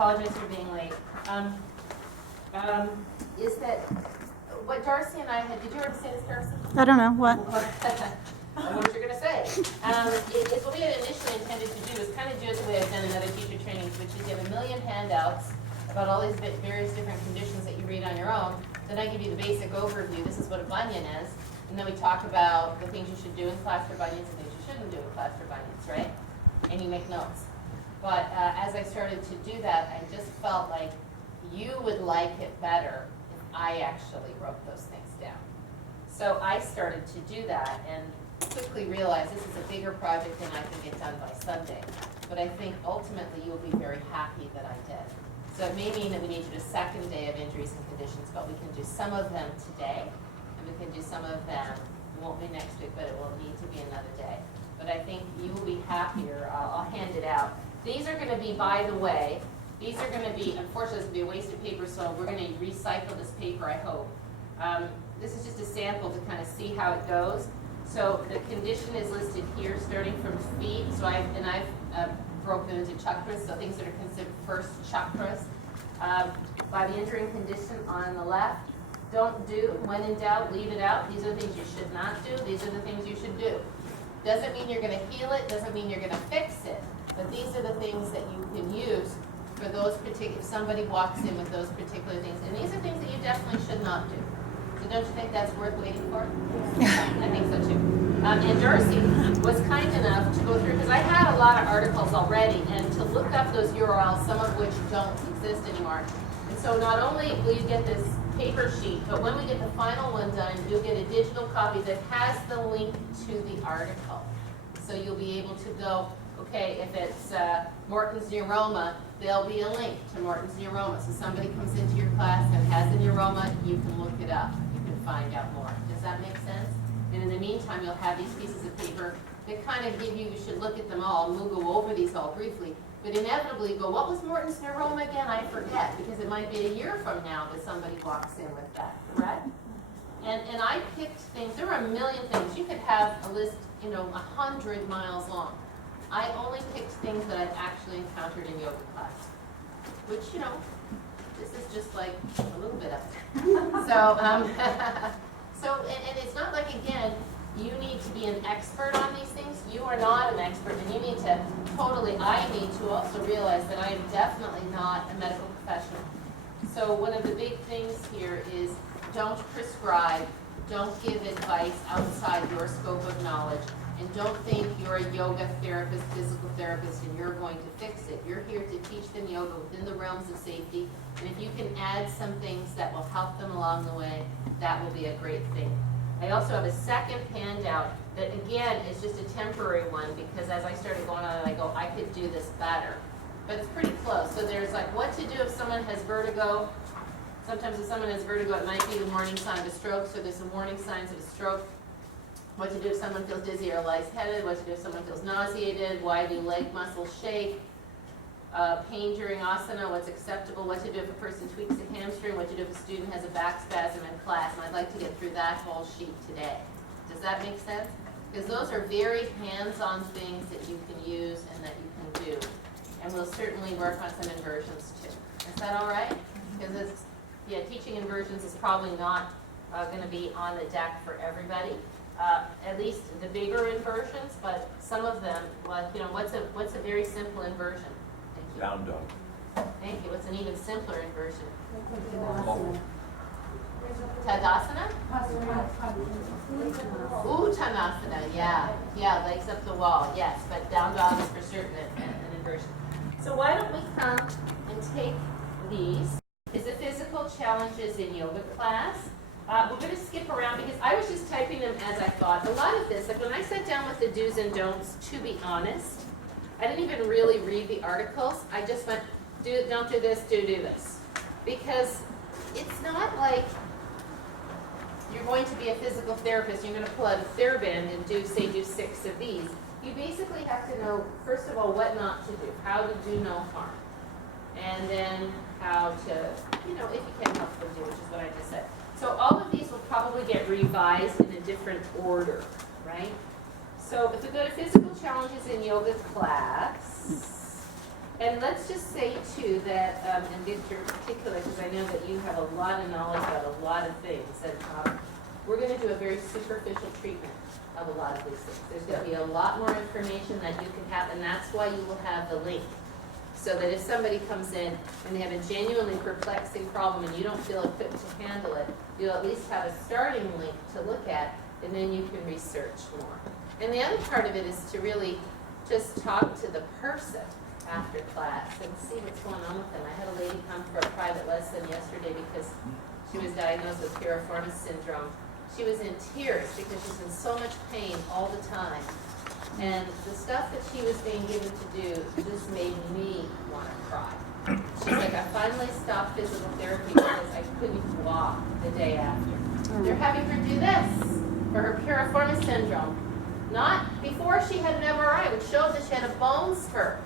Apologize for being late. Is that what Darcy and I had? Did you already say this, Darcy? I don't know what. What you're going to say? It's what we had initially intended to do is kind of do it the way I've done in other teacher trainings, which is you have a million handouts about all these various different conditions that you read on your own. Then I give you the basic overview. This is what a bunion is, and then we talk about the things you should do in class for bunions and things you shouldn't do in class for bunions, right? And you make notes. But as I started to do that, I just felt like you would like it better if I actually wrote those things down. So I started to do that and quickly realized this is a bigger project than I can get done by Sunday. But I think ultimately you'll be very happy that I did. So it may mean that we need to do a second day of injuries and conditions, but we can do some of them today, and we can do some of them, it won't be next week, but it will need to be another day. But I think you will be happier. I'll hand it out. These are going to be, by the way, these are going to be, unfortunately, it's going to be a waste of paper, so we're going to recycle this paper, I hope. This is just a sample to kind of see how it goes. So the condition is listed here, starting from feet. So I've broken into chakras, so things that are considered first chakras. By the injury and condition on the left, don't do, when in doubt, leave it out. These are the things you should not do. These are the things you should do. Doesn't mean you're going to heal it, doesn't mean you're going to fix it. But these are the things that you can use for those particular, if somebody walks in with those particular things. And these are things that you definitely should not do. So don't you think that's worth waiting for? Yeah. I think so too. And Darcy was kind enough to go through, because I had a lot of articles already, and to look up those URLs, some of which don't exist anymore. And so not only will you get this paper sheet, but when we get the final one done, you'll get a digital copy that has the link to the article. So you'll be able to go, okay, if it's Morton's neuroma, there'll be a link to Morton's neuroma. So somebody comes into your class and has a neuroma, you can look it up. You can find out more. Does that make sense? And in the meantime, you'll have these pieces of paper that kind of give you should look at them all, and we'll go over these all briefly. But inevitably you go, what was Morton's neuroma again? I forget, because it might be a year from now that somebody walks in with that, correct? And I picked things, there were a million things. You could have a list, 100 miles long. I only picked things that I've actually encountered in yoga class, which, this is just like a little bit of it. So, and it's not like, again, you need to be an expert on these things. You are not an expert, and you need to I need to also realize that I am definitely not a medical professional. So one of the big things here is don't prescribe, don't give advice outside your scope of knowledge. And don't think you're a yoga therapist, physical therapist, and you're going to fix it. You're here to teach them yoga within the realms of safety. And if you can add some things that will help them along the way, that will be a great thing. I also have a second handout that, again, is just a temporary one, because as I started going on it, I go, I could do this better. But it's pretty close. So there's like what to do if someone has vertigo. Sometimes if someone has vertigo, it might be the warning sign of a stroke. So there's some warning signs of a stroke. What to do if someone feels dizzy or lightheaded, what to do if someone feels nauseated, why do leg muscles shake, pain during asana, what's acceptable, what to do if a person tweaks a hamstring, what to do if a student has a back spasm in class, and I'd like to get through that whole sheet today. Does that make sense? Because those are very hands-on things that you can use and that you can do. And we'll certainly work on some inversions too. Is that all right? Because teaching inversions is probably not going to be on the deck for everybody. At least the bigger inversions, but some of them, like, what's a very simple inversion? Thank you. Down dog. Thank you. What's an even simpler inversion? Tadasana? Uttanasana, yeah, legs up the wall, yes, but down dog is for certain an inversion. So why don't we come and take these? Is the physical challenges in yoga class? We're going to skip around because I was just typing them as I thought. A lot of this, like when I sat down with the do's and don'ts, to be honest, I didn't even really read the articles. I just went, don't do this, do this. Because it's not like you're going to be a physical therapist, you're going to pull out a TheraBand and do 6 of these. You basically have to know, first of all, what not to do, how to do no harm. And then how to, if you can help them do, which is what I just said. So all of these will probably get revised in a different order, right? So if we go to physical challenges in yoga class, And let's just say too that, and Victor in particular, because I know that you have a lot of knowledge about a lot of things, and we're going to do a very superficial treatment of a lot of these things. There's going to be a lot more information that you can have, and that's why you will have the link. So that if somebody comes in and they have a genuinely perplexing problem and you don't feel equipped to handle it, you'll at least have a starting link to look at, and then you can research more. And the other part of it is to really just talk to the person after class and see what's going on with them. I had a lady come for a private lesson yesterday because she was diagnosed with piriformis syndrome. She was in tears because she's in so much pain all the time. And the stuff that she was being given to do just made me want to cry. She's like, I finally stopped physical therapy because I couldn't walk the day after. They're having her do this for her piriformis syndrome. Not before she had an MRI, which showed that she had a bone spur.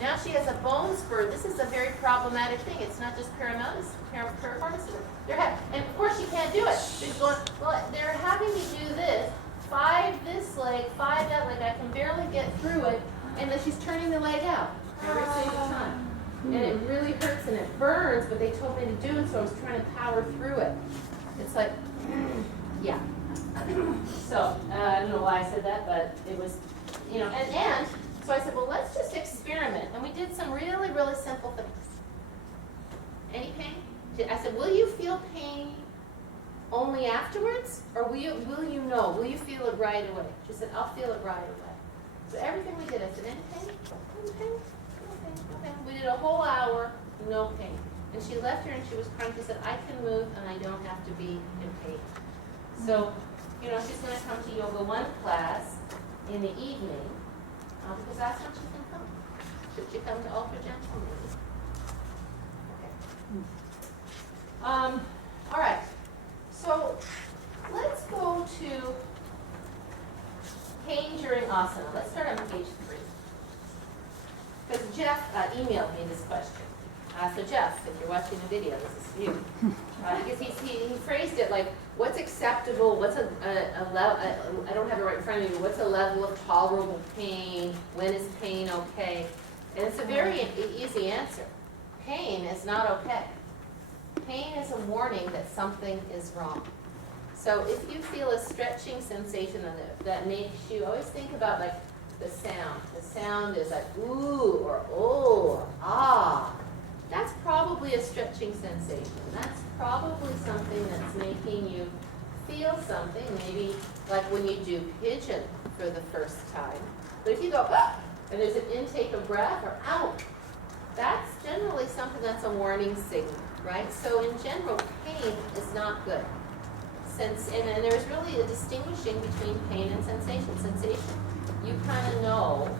Now she has a bone spur. This is a very problematic thing. It's not just piriformis syndrome. And of course she can't do it. She's going, well, they're having me do this. 5 this leg, 5 that leg. I can barely get through it. And then she's turning the leg out every single time. And it really hurts and it burns, but they told me to do it, so I was trying to power through it. It's like, yeah. So, I don't know why I said that, but it was, and so I said, well, let's just experiment. And we did some really, really simple things. Any pain? I said, will you feel pain only afterwards? Or will you know? Will you feel it right away? She said, I'll feel it right away. So everything we did, I said, any pain? Any pain? No pain? No pain. We did a whole hour, no pain. And she left here and she was crying. She said, I can move and I don't have to be in pain. So, she's going to come to Yoga 1 class in the evening, because that's when she can come. Should she come to Ultra Gentle maybe? Okay. All right. So let's go to pain during asana. Let's start on page 3. Because Jeff emailed me this question. So Jeff, if you're watching the video, this is for you. Because he phrased it like, what's acceptable, what's a level, I don't have it right in front of me, what's a level of tolerable pain, when is pain okay? And it's a very easy answer. Pain is not okay. Pain is a warning that something is wrong. So if you feel a stretching sensation that makes you, always think about like the sound. The sound is like ooh or oh or ah. That's probably a stretching sensation. That's probably something that's making you feel something, maybe like when you do pigeon for the first time. But if you go, ah, and there's an intake of breath, or out, that's generally something that's a warning signal, right? So in general, pain is not good. And there's really a distinguishing between pain and sensation. Sensation, you kind of know,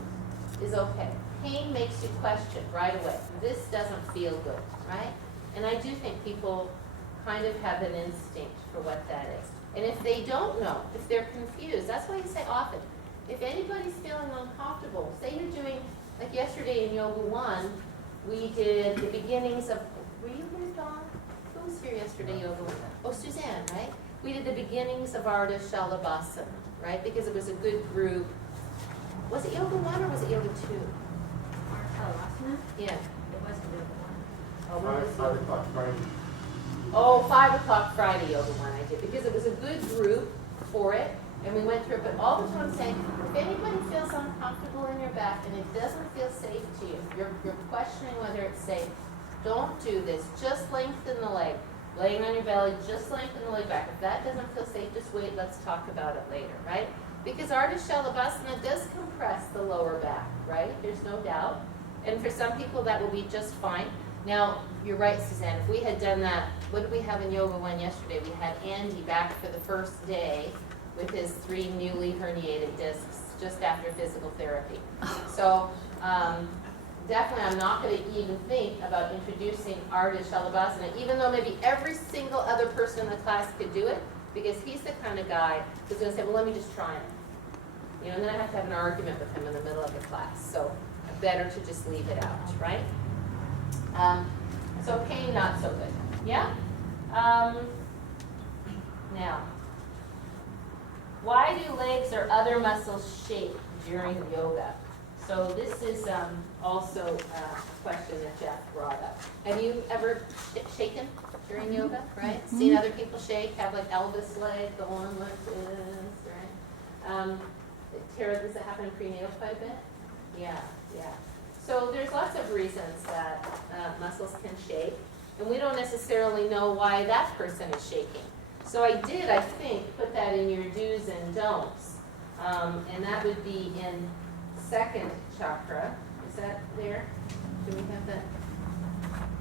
is okay. Pain makes you question right away. This doesn't feel good, right? And I do think people kind of have an instinct for what that is. And if they don't know, if they're confused, that's why you say often, if anybody's feeling uncomfortable, say you're doing, like yesterday in Yoga 1, we did the beginnings of, were you here, Dawn? Who was here yesterday, Yoga 1? Oh, Suzanne, right? We did the beginnings of Ardha Shalabhasana, right? Because it was a good group. Was it Yoga 1 or was it Yoga 2? Yeah. It wasn't Yoga 1. Oh, what was it? 5 o'clock Friday. Oh, 5 o'clock Friday Yoga 1 I did, because it was a good group for it, and we went through it. But all the time I'm saying, if anybody feels uncomfortable in your back and it doesn't feel safe to you, you're questioning whether it's safe, don't do this. Just lengthen the leg. Laying on your belly, just lengthen the leg back. If that doesn't feel safe, just wait, let's talk about it later, right? Because Ardha Shalabhasana does compress the lower back, right? There's no doubt. And for some people that will be just fine. Now, you're right, Suzanne, if we had done that, what did we have in Yoga 1 yesterday? We had Andy back for the first day with his 3 newly herniated discs just after physical therapy. So, definitely I'm not going to even think about introducing Ardha Shalabhasana, even though maybe every single other person in the class could do it, because he's the kind of guy who's going to say, well, let me just try it. And then I have to have an argument with him in the middle of the class. So better to just leave it out, right? So pain, not so good. Yeah? Now, why do legs or other muscles shake during yoga? So this is also a question that Jeff brought up. Have you ever shaken during yoga, right? Seen other people shake, have like Elvis leg, go on like this, right? Tara, does it happen in prenatal quite a bit? Yeah. So there's lots of reasons that muscles can shake, and we don't necessarily know why that person is shaking. So I think, put that in your do's and don'ts. And that would be in second chakra. Is that there? Do we have that?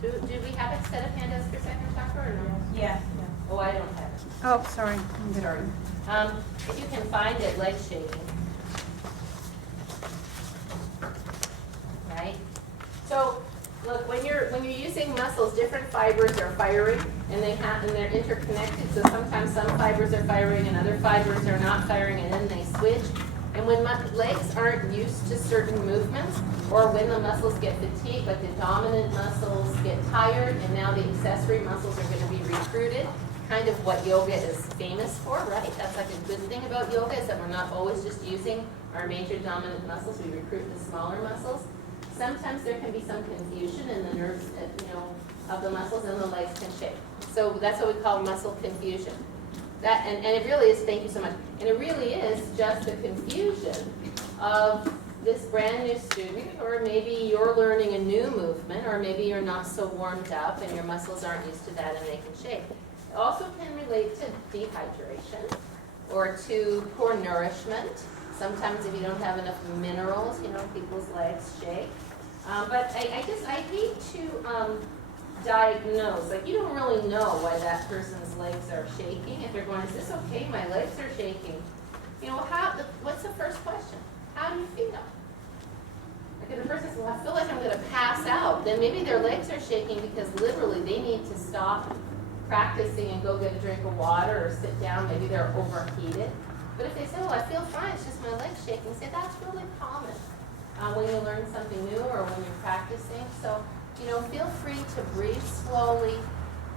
Do we have a set of handouts for second chakra or no? Yeah. Oh, I don't have it. Oh, sorry. Sorry. If you can find it, leg shaking. Right? So, look, when you're using muscles, different fibers are firing, and they're interconnected. So sometimes some fibers are firing and other fibers are not firing, and then they switch. And when legs aren't used to certain movements, or when the muscles get fatigued, like the dominant muscles get tired, and now the accessory muscles are going to be recruited, kind of what yoga is famous for, right? That's like a good thing about yoga, is that we're not always just using our major dominant muscles, we recruit the smaller muscles. Sometimes there can be some confusion in the nerves, of the muscles, and the legs can shake. So that's what we call muscle confusion. And it really is, thank you so much, and it really is just the confusion of this brand new student, or maybe you're learning a new movement, or maybe you're not so warmed up and your muscles aren't used to that and they can shake. It also can relate to dehydration or to poor nourishment. Sometimes if you don't have enough minerals, people's legs shake. But I hate to diagnose, like you don't really know why that person's legs are shaking. If they're going, is this okay? My legs are shaking. What's the first question? How do you feel? Like if the person says, well, I feel like I'm going to pass out, then maybe their legs are shaking because literally they need to stop practicing and go get a drink of water or sit down. Maybe they're overheated. But if they say, well, I feel fine, it's just my legs shaking, say that's really common when you learn something new or when you're practicing. So, feel free to breathe slowly,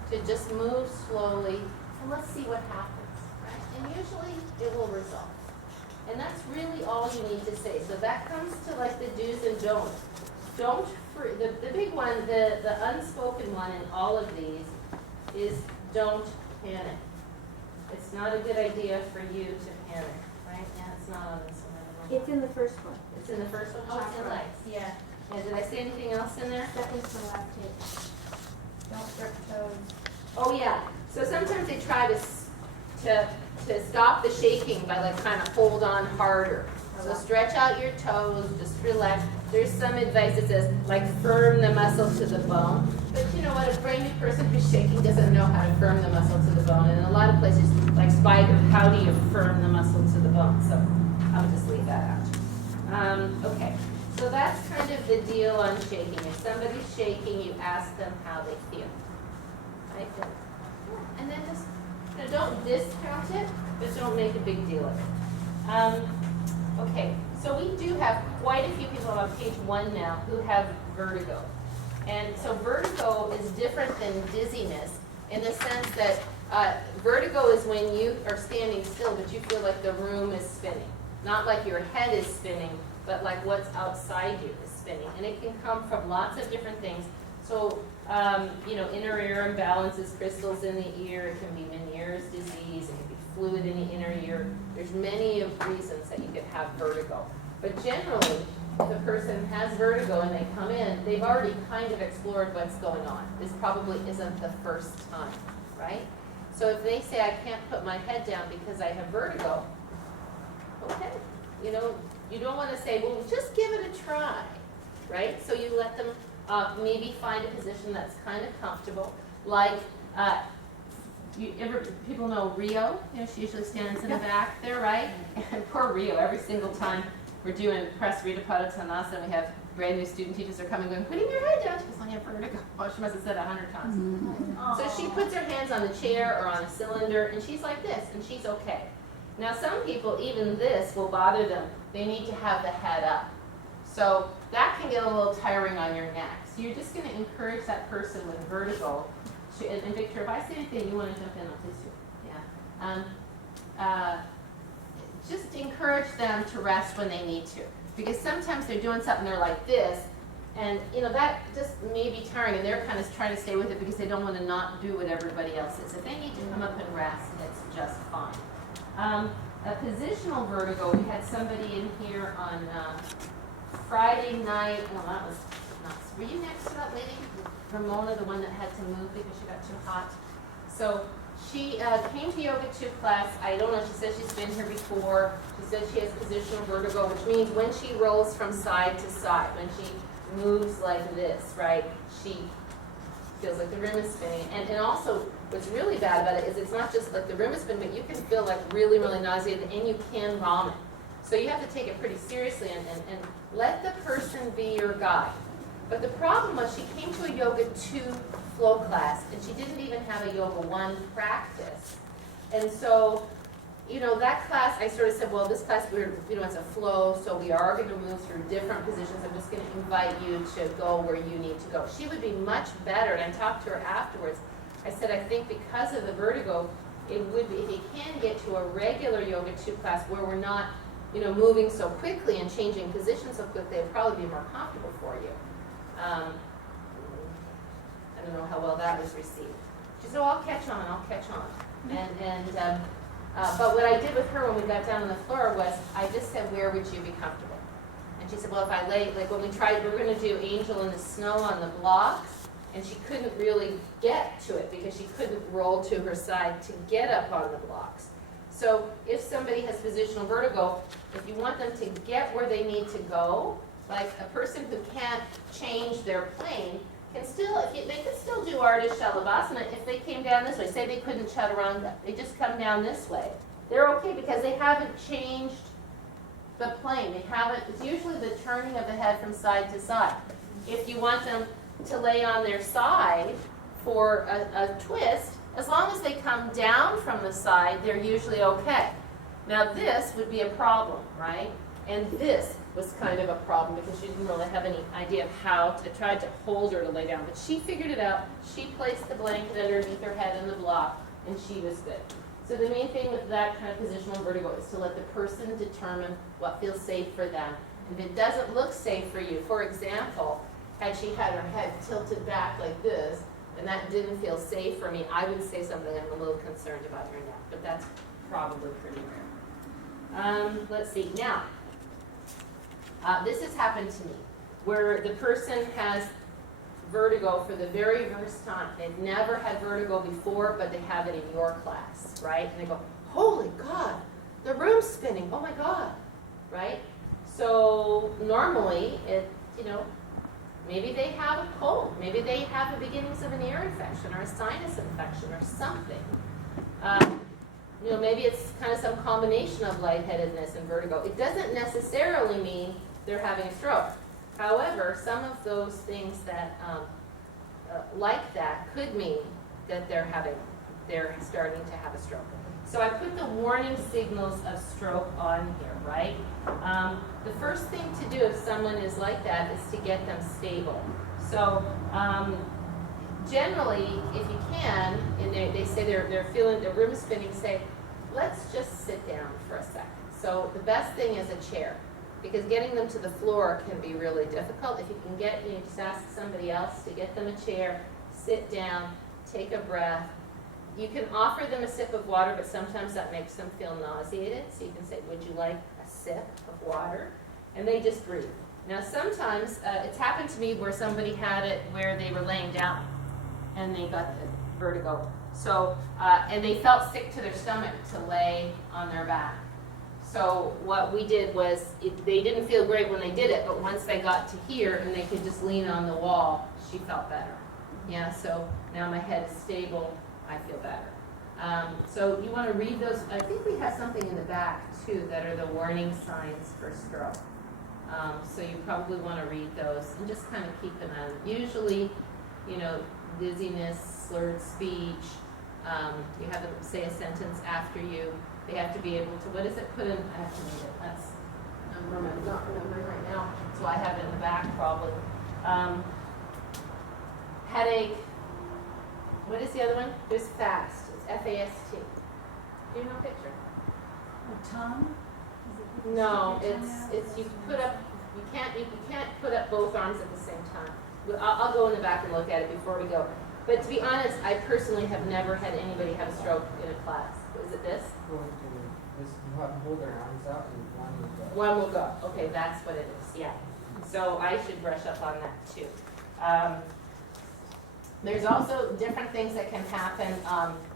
to just move slowly, and let's see what happens, right? And usually it will resolve. And that's really all you need to say. So that comes to like the do's and don'ts. The big one, the unspoken one in all of these is don't panic. It's not a good idea for you to panic, right? Yeah, it's not on this one. It's in the first one. It's in the first one? Oh, it's in legs. Yeah. Yeah, did I say anything else in there? Second to the last page. Don't grip toes. Oh, yeah. So sometimes they try to stop the shaking by like kind of hold on harder. So stretch out your toes, just relax. There's some advice that says like firm the muscle to the bone. But you know what, a brand new person who's shaking doesn't know how to firm the muscle to the bone. And in a lot of places, like Spider, how do you firm the muscle to the bone? So I'll just leave that out. Okay, so that's kind of the deal on shaking. If somebody's shaking, you ask them how they feel. Right? And then just don't discount it, but don't make a big deal of it. Okay, so we do have quite a few people on page 1 now who have vertigo. And so vertigo is different than dizziness in the sense that vertigo is when you are standing still, but you feel like the room is spinning. Not like your head is spinning, but like what's outside you is spinning. And it can come from lots of different things. So, inner ear imbalances, crystals in the ear, it can be Meniere's disease, it can be fluid in the inner ear. There's many of reasons that you could have vertigo. But generally, if a person has vertigo and they come in, they've already kind of explored what's going on. This probably isn't the first time, right? So if they say, I can't put my head down because I have vertigo, okay. You don't want to say, well, just give it a try, right? So you let them maybe find a position that's kind of comfortable. Like, people know Rio? She usually stands in the back there, right? And poor Rio, every single time we're doing press Rita Padottanasana, we have brand new student teachers are coming going, putting your head down. She goes, I have vertigo. Oh, she must have said 100 times. Mm-hmm. So she puts her hands on the chair or on a cylinder, and she's like this, and she's okay. Now some people, even this will bother them. They need to have the head up. So that can get a little tiring on your neck. So you're just going to encourage that person with vertigo. And Victor, if I say anything, you want to jump in on this too. Yeah. Just encourage them to rest when they need to. Because sometimes they're doing something, they're like this, and you know, that just may be tiring, and they're kind of trying to stay with it because they don't want to not do what everybody else is. If they need to come up and rest, it's just fine. A positional vertigo, we had somebody in here on Friday night, well, that was nuts. Were you next to that lady, Ramona, the one that had to move because she got too hot? So she came to Yoga 2 class. I don't know, she said she's been here before. She said she has positional vertigo, which means when she rolls from side to side, when she moves like this, right, she feels like the room is spinning. And also, what's really bad about it is it's not just like the room is spinning, but you can feel like really, really nauseated, and you can vomit. So you have to take it pretty seriously and let the person be your guide. But the problem was she came to a Yoga 2 flow class, and she didn't even have a Yoga 1 practice. And so, you know, that class, I sort of said, well, this class, it's a flow, so we are going to move through different positions. I'm just going to invite you to go where you need to go. She would be much better, and I talked to her afterwards. I said, I think because of the vertigo, it would be, if you can get to a regular Yoga 2 class where we're not, you know, moving so quickly and changing positions so quickly, it would probably be more comfortable for you. I don't know how well that was received. She said, oh, I'll catch on. But what I did with her when we got down on the floor was I just said, where would you be comfortable? And she said, well, if I lay, like when we tried, we were going to do Angel in the Snow on the blocks, and she couldn't really get to it because she couldn't roll to her side to get up on the blocks. So if somebody has positional vertigo, if you want them to get where they need to go, like a person who can't change their plane can still, they could still do Ardha Shalabhasana if they came down this way. Say they couldn't Chaturanga, they just come down this way. They're okay because they haven't changed the plane. They haven't, it's usually the turning of the head from side to side. If you want them to lay on their side for a twist, as long as they come down from the side, they're usually okay. Now this would be a problem, right? And this was kind of a problem because she didn't really have any idea of how to try to hold her to lay down. But she figured it out. She placed the blanket underneath her head in the block, and she was good. So the main thing with that kind of positional vertigo is to let the person determine what feels safe for them. If it doesn't look safe for you, for example, had she had her head tilted back like this, and that didn't feel safe for me, I would say something. I'm a little concerned about your neck, but that's probably pretty rare. Let's see. Now, this has happened to me, where the person has vertigo for the very first time. They've never had vertigo before, but they have it in your class, right? And they go, holy God, the room's spinning, oh my God, right? So normally, maybe they have a cold, maybe they have the beginnings of an ear infection or a sinus infection or something. Maybe it's kind of some combination of lightheadedness and vertigo. It doesn't necessarily mean they're having a stroke. However, some of those things that, like that, could mean that they're starting to have a stroke. So I put the warning signals of stroke on here, right? The first thing to do if someone is like that is to get them stable. So generally, if you can, and they say they're feeling the room spinning, say, let's just sit down for a second. So the best thing is a chair, because getting them to the floor can be really difficult. If you can just ask somebody else to get them a chair, sit down, take a breath. You can offer them a sip of water, but sometimes that makes them feel nauseated. So you can say, would you like a sip of water? And they just breathe. Now sometimes, it's happened to me where somebody had it where they were laying down and they got the vertigo. So, and they felt sick to their stomach to lay on their back. So what we did was, they didn't feel great when they did it, but once they got to here and they could just lean on the wall, she felt better. Yeah, so now my head is stable, I feel better. So you want to read those. I think we have something in the back too that are the warning signs for stroke. So you probably want to read those and just kind of keep an eye on them. Usually, dizziness, slurred speech, you have them say a sentence after you. They have to be able to, what is it, put in, I have to read it, that's, I'm not remembering right now, so I have it in the back probably. Headache, what is the other one? There's FAST, it's F-A-S-T. Do you know a picture? A tongue? No, it's you put up You can't put up both arms at the same time. I'll go in the back and look at it before we go. But to be honest, I personally have never had anybody have a stroke in a class. Is it this? Going to this, you have to hold their arms out and one will go. One will go. Okay, that's what it is, yeah. So I should brush up on that too. There's also different things that can happen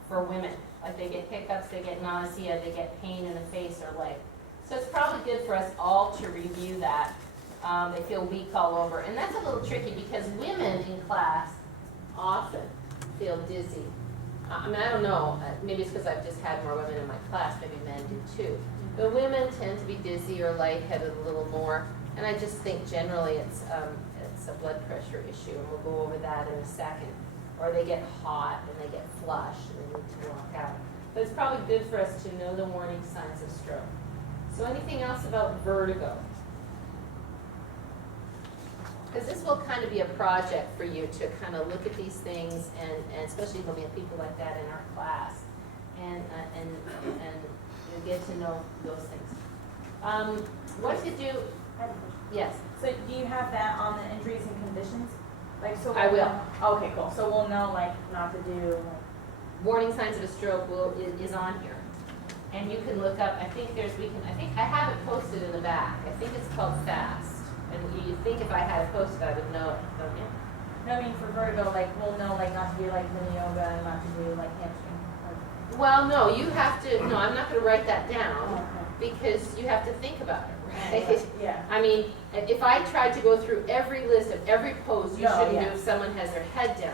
for women. Like they get hiccups, they get nausea, they get pain in the face or leg. So it's probably good for us all to review that. They feel weak all over. And that's a little tricky because women in class often feel dizzy. I mean, I don't know, maybe it's because I've just had more women in my class, maybe men do too. But women tend to be dizzy or lightheaded a little more, and I just think generally it's a blood pressure issue, and we'll go over that in a second. Or they get hot and they get flushed and they need to walk out. But it's probably good for us to know the warning signs of stroke. So anything else about vertigo? Because this will kind of be a project for you to kind of look at these things, and especially when we have people like that in our class, and you get to know those things. What to do? I have a question. Yes. So do you have that on the injuries and conditions? Like, so I we'll will. know- Okay, cool. So we'll know, like, not to do, Warning signs of a stroke is on here, and you can look up. I think I have it posted in the back. I think it's called FAST. And you think if I had it posted, I would know it, don't you? no, I mean, for vertigo, like, we'll know, like, not to do, like, mini yoga and not to do, like, hamstring. Like, Well, no, you have to. No, I'm not going to write that down okay. because you have to think about it, right? Yeah. I mean, if I tried to go through every list of every pose you No, shouldn't yeah. do if someone has their head down,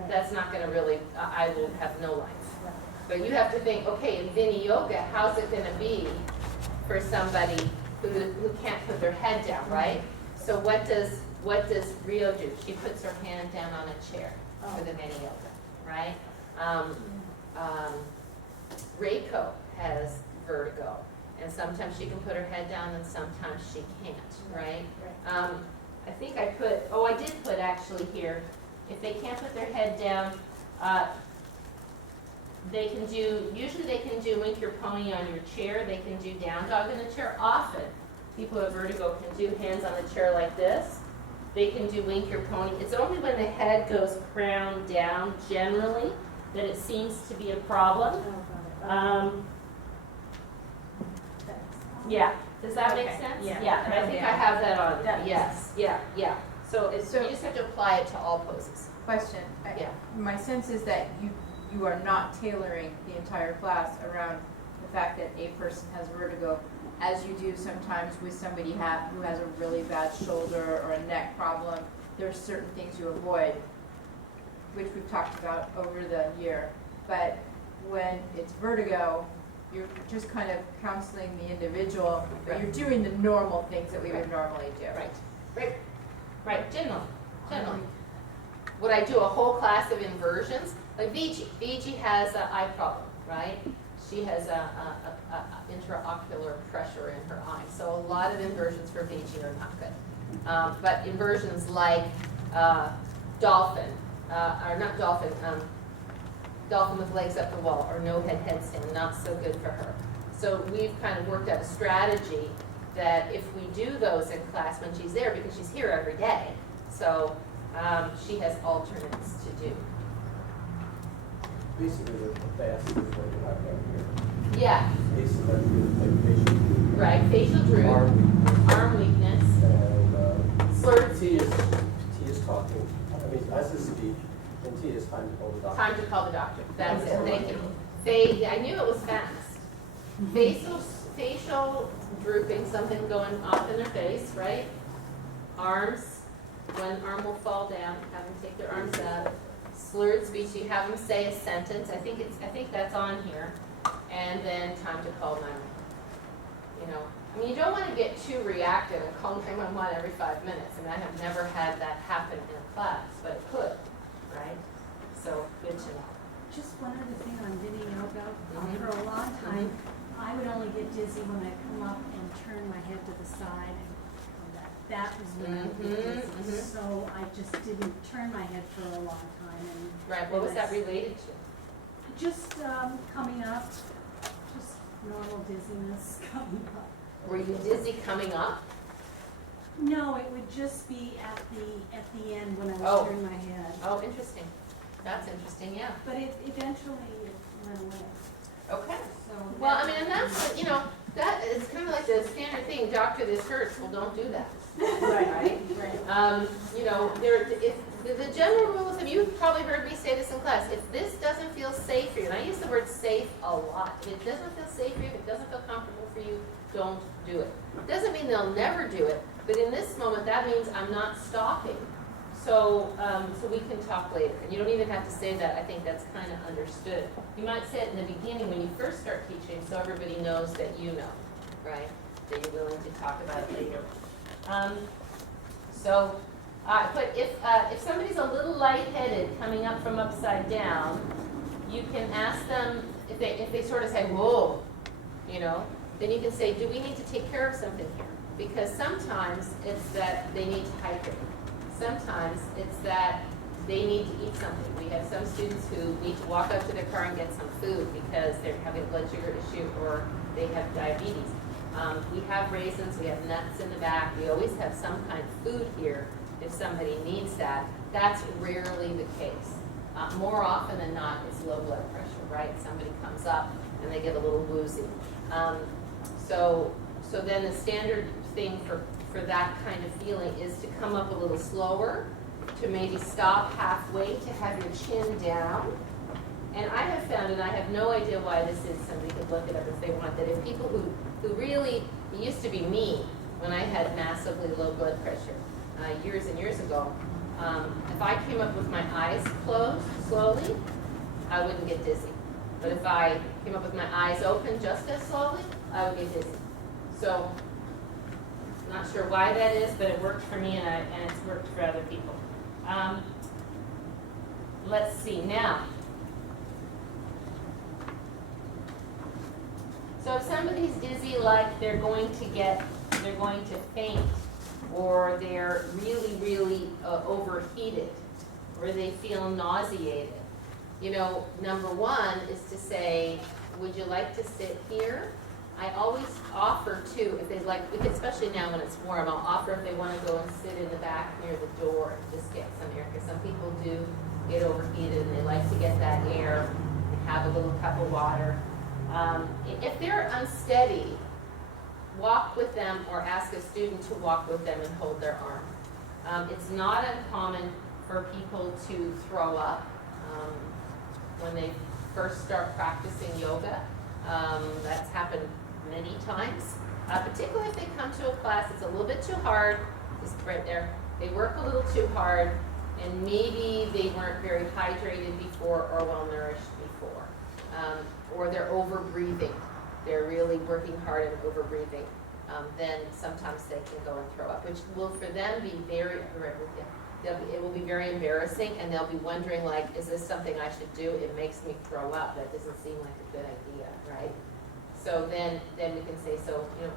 Right. that's not going to really. I will have no life. Right. But you have to think, okay, in Vini Yoga, how's it going to be for somebody who can't put their head down, right? So what does Rio do? She puts her hand down on a chair for the Vini Yoga, right? Reiko has vertigo, and sometimes she can put her head down and sometimes she can't, right? Right. I think I did put actually here, if they can't put their head down, usually they can do wink your pony on your chair, they can do down dog in the chair. Often, people who have vertigo can do hands on the chair like this. They can do wink your pony. It's only when the head goes crown down generally that it seems to be a problem. Oh, got it. Thanks. Yeah, does that make Okay, sense? yeah. And I think I have that on, That makes yes, yeah. So So- you just have to apply it to all poses. Question. Yeah. My sense is that you are not tailoring the entire class around the fact that a person has vertigo, as you do sometimes with somebody who has a really bad shoulder or a neck problem. There are certain things you avoid, which we've talked about over the year. But when it's vertigo, you're just kind of counseling the individual, but you're doing the normal things that we would normally do. Right, generally. Would I do a whole class of inversions? Like Viji has an eye problem, right? She has a intraocular pressure in her eye. So a lot of inversions for Viji are not good. But inversions like dolphin, or not dolphin, dolphin with legs up the wall, or no headstand, not so good for her. So we've kind of worked out a strategy that if we do those in class when she's there, because she's here every day, so she has alternates to do. Basically, the fast is what you have down here. Yeah, Basically, like facial. right, facial droop, arm weakness, And slurred, T is talking, I mean, as is speak, and T is time to call the doctor. time to call the doctor, that's it, thank you. I knew it was fast. Facial drooping, something going off in their face, right? Arms, one arm will fall down, have them take their arms out. Slurred speech, you have them say a sentence, I think that's on here. And then time to call 911. You know, I mean, you don't want to get too reactive and call 911 every 5 minutes. I mean, I have never had that happen in a class, but it could, right? So, good to know. Just one other thing on Vini Yoga. Mhm. For a long time, I would only get dizzy when I come up and turn my head to the side and come back. That was when I would get dizzy. Mhm. So I just didn't turn my head for a long time and Right, what was that related to? just coming up, just normal dizziness coming up. Were you dizzy coming up? No, it would just be at the end when I Oh. would turn my head. Oh, interesting. That's interesting, yeah. But eventually it went away, Okay. so. Well, I mean, and that's, you know, that is kind of like the standard thing, doctor, this hurts, well, don't do that. Right? You know, if, the general rules, and you've probably heard me say this in class, if this doesn't feel safe for you, and I use the word safe a lot, if it doesn't feel safe for you, if it doesn't feel comfortable for you, don't do it. Doesn't mean they'll never do it, but in this moment, that means I'm not stopping. So, so we can talk later, and you don't even have to say that, I think that's kind of understood. You might say it in the beginning when you first start teaching, so everybody knows that you know, right? That you're willing to talk about it later. But if somebody's a little lightheaded coming up from upside down, you can ask them, if they sort of say, whoa, you know, then you can say, do we need to take care of something here? Because sometimes it's that they need to hydrate. Sometimes it's that they need to eat something. We have some students who need to walk up to their car and get some food because they're having a blood sugar issue or they have diabetes. We have raisins, we have nuts in the back. We always have some kind of food here if somebody needs that. That's rarely the case. More often than not, it's low blood pressure, right? Somebody comes up and they get a little woozy. So then the standard thing for that kind of feeling is to come up a little slower, to maybe stop halfway, to have your chin down. And I have found, and I have no idea why this is, somebody could look it up if they want, that if people who really, it used to be me when I had massively low blood pressure years and years ago, if I came up with my eyes closed slowly, I wouldn't get dizzy. But if I came up with my eyes open just as slowly, I would get dizzy. So, not sure why that is, but it worked for me and it's worked for other people. Let's see now. So if somebody's dizzy, like they're going to faint, or they're really overheated, or they feel nauseated, you know, number one is to say, would you like to sit here? I always offer too, if they'd like, especially now when it's warm, I'll offer if they want to go and sit in the back near the door and just get some air, because some people do get overheated and they like to get that air and have a little cup of water. If they're unsteady, walk with them or ask a student to walk with them and hold their arm. It's not uncommon for people to throw up when they first start practicing yoga. That's happened many times, particularly if they come to a class that's a little bit too hard, just right there. They work a little too hard, and maybe they weren't very hydrated before or well nourished before. Or they're over breathing. They're really working hard and over breathing. Then sometimes they can go and throw up, which will for them be very, it will be very embarrassing, and they'll be wondering, like, is this something I should do? It makes me throw up. That doesn't seem like a good idea, right? So then we can say, so, you know,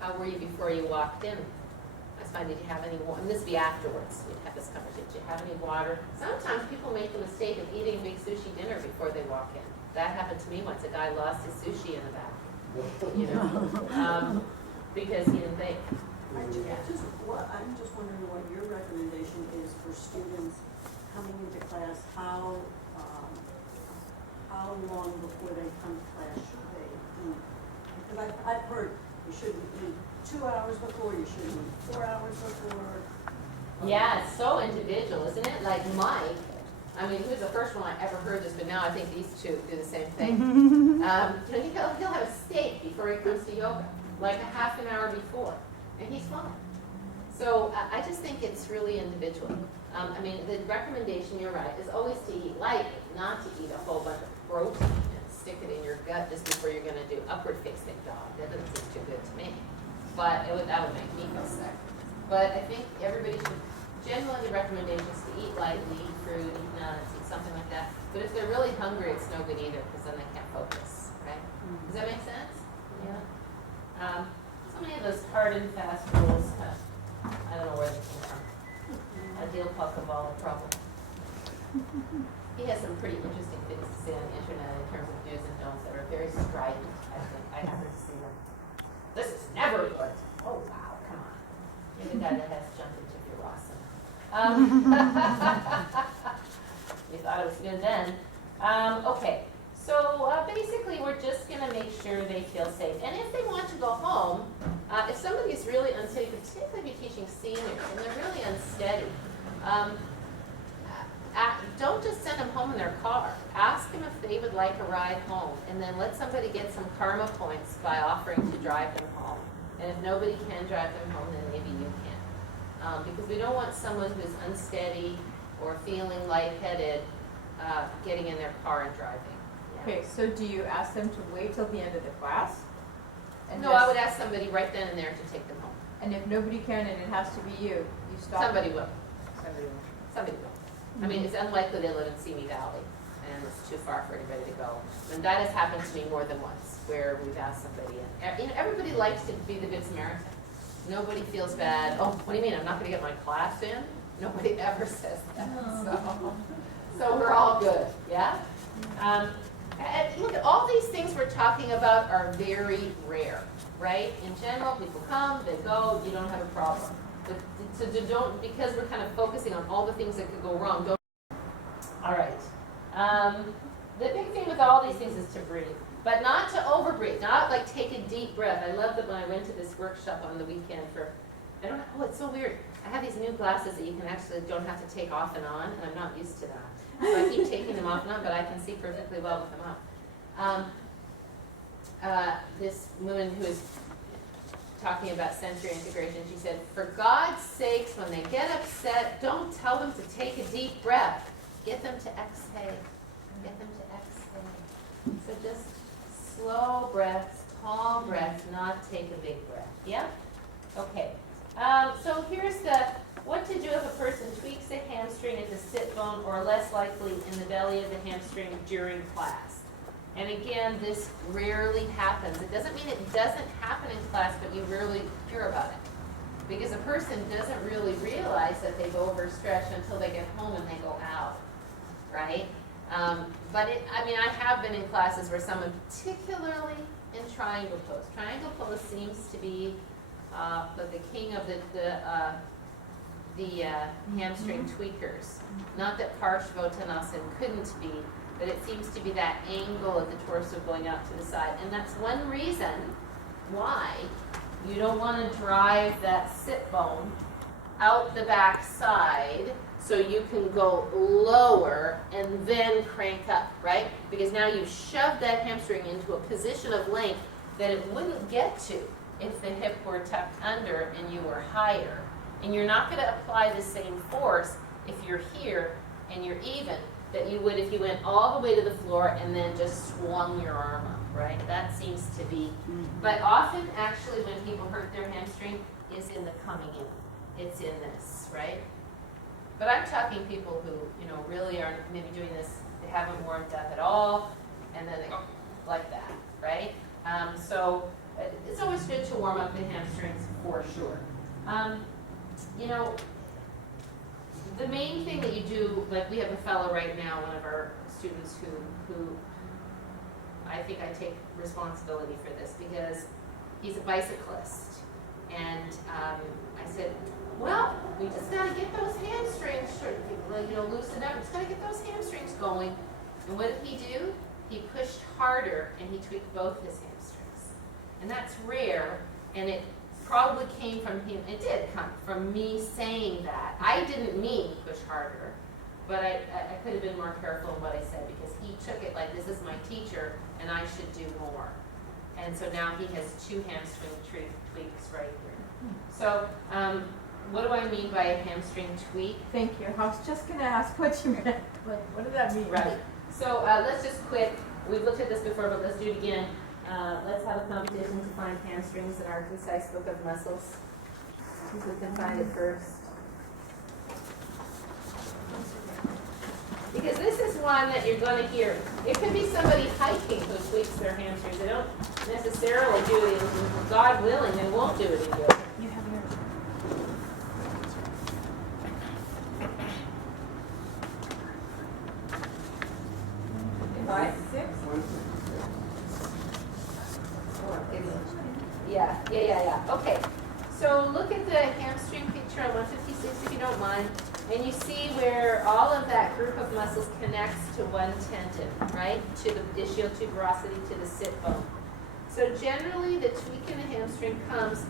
how were you before you walked in? I was fine. Did you have any water? And this would be afterwards. We'd have this conversation. Did you have any water? Sometimes people make the mistake of eating a big sushi dinner before they walk in. That happened to me once. A guy lost his sushi in the back, you know, because he didn't think. I'm just wondering what your recommendation is for students coming into class, how long before they come to class should they eat? Because I've heard you shouldn't eat 2 hours before, you shouldn't eat 4 hours before. Yeah, it's so individual, isn't it? Like Mike, I mean, he was the first one I ever heard this, but now I think these two do the same thing. You know, he'll have a steak before he comes to yoga, like a half an hour before, and he's fine. So I just think it's really individual. I mean, the recommendation, you're right, is always to eat light, not to eat a whole bunch of protein and stick it in your gut just before you're going to do upward facing dog. That doesn't seem too good to me. But that would make me feel sick. But I think everybody should, generally the recommendation is to eat lightly, eat fruit, eat nuts, eat something like that. But if they're really hungry, it's no good either, because then they can't focus, right? Does that make sense? Yeah. So many of those hard and fast rules, I don't know where they came from. Adil Puck of all the trouble. He has some pretty interesting things to say on the internet in terms of do's and don'ts that are very strident, I think. I happen to see them. This is never good. Oh, wow, come on. You're the guy that has jumped into Virasana. You thought it was good then. Okay, so basically we're just gonna make sure they feel safe. And if they want to go home, if somebody's really unsteady, particularly if you're teaching seniors and they're really unsteady, don't just send them home in their car. Ask them if they would like a ride home, and then let somebody get some karma points by offering to drive them home. And if nobody can drive them home, then maybe you can. Because we don't want someone who's unsteady or feeling lightheaded getting in their car and driving. Yeah. Okay, so do you ask them to wait till the end of the class? And No, I would ask somebody right then and there to take them home. And if nobody can and it has to be you stop. Somebody will. Somebody will. Somebody will. I mean, it's unlikely they live in Simi Valley, and it's too far for anybody to go. And that has happened to me more than once, where we've asked somebody, and you know, everybody likes to be the Good Samaritan. Nobody feels bad. Oh, what do you mean, I'm not gonna get my class in? Nobody ever says that, so we're all good, yeah? And look, all these things we're talking about are very rare, right? In general, people come, they go, you don't have a problem. But so don't, because we're kind of focusing on all the things that could go wrong, don't. All right. The big thing with all these things is to breathe, but not to overbreathe, not like take a deep breath. I love that when I went to this workshop on the weekend it's so weird. I have these new glasses that you can actually don't have to take off and on, and I'm not used to that. So I keep taking them off and on, but I can see perfectly well with them off. This woman who is talking about sensory integration, she said, for God's sakes, when they get upset, don't tell them to take a deep breath. Get them to exhale. Get them to exhale. So just slow breaths, calm breaths, not take a big breath. Yeah? Okay. So here's what to do if a person tweaks a hamstring at the sit bone or less likely in the belly of the hamstring during class. And again, this rarely happens. It doesn't mean it doesn't happen in class, but you rarely hear about it. Because a person doesn't really realize that they've overstretched until they get home and they go out, right? But I have been in classes where someone, particularly in triangle pose. Triangle pose seems to be the king of the hamstring tweakers. Not that Parshvottanasana couldn't be, but it seems to be that angle of the torso going out to the side. And that's one reason why you don't want to drive that sit bone out the back side so you can go lower and then crank up, right? Because now you've shoved that hamstring into a position of length that it wouldn't get to if the hip were tucked under and you were higher. And you're not going to apply the same force if you're here and you're even that you would if you went all the way to the floor and then just swung your arm up, right? That seems to be, but often actually when people hurt their hamstring is in the coming in. It's in this, right? But I'm talking people who, really are maybe doing this, they haven't warmed up at all, and then they go like that, right? So it's always good to warm up the hamstrings for sure. The main thing that you do, like we have a fellow right now, one of our students who I think I take responsibility for this because he's a bicyclist. And I said, well, we just got to get those hamstrings, loosened up. We just got to get those hamstrings going. And what did he do? He pushed harder and he tweaked both his hamstrings. And that's rare, and it probably came from him. It did come from me saying that. I didn't mean push harder, but I could have been more careful in what I said because he took it like this is my teacher and I should do more. And so now he has 2 hamstring tweaks right here. So what do I mean by a hamstring tweak? Thank you. I was just going to ask what you meant. What does that mean? Right. So let's just quick, we've looked at this before, but let's do it again. Let's have a competition to find hamstrings in our concise book of muscles. See who can find it first. Because this is one that you're going to hear. It could be somebody hiking who tweaks their hamstrings. They don't necessarily do it, God willing, they won't do it in yoga. You have yours. 5, 6. Yeah. Okay. So look at the hamstring piece. picture on 156 if you don't mind, and you see where all of that group of muscles connects to one tendon, right? To the ischial tuberosity, to the sit bone. So generally, the tweak in the hamstring comes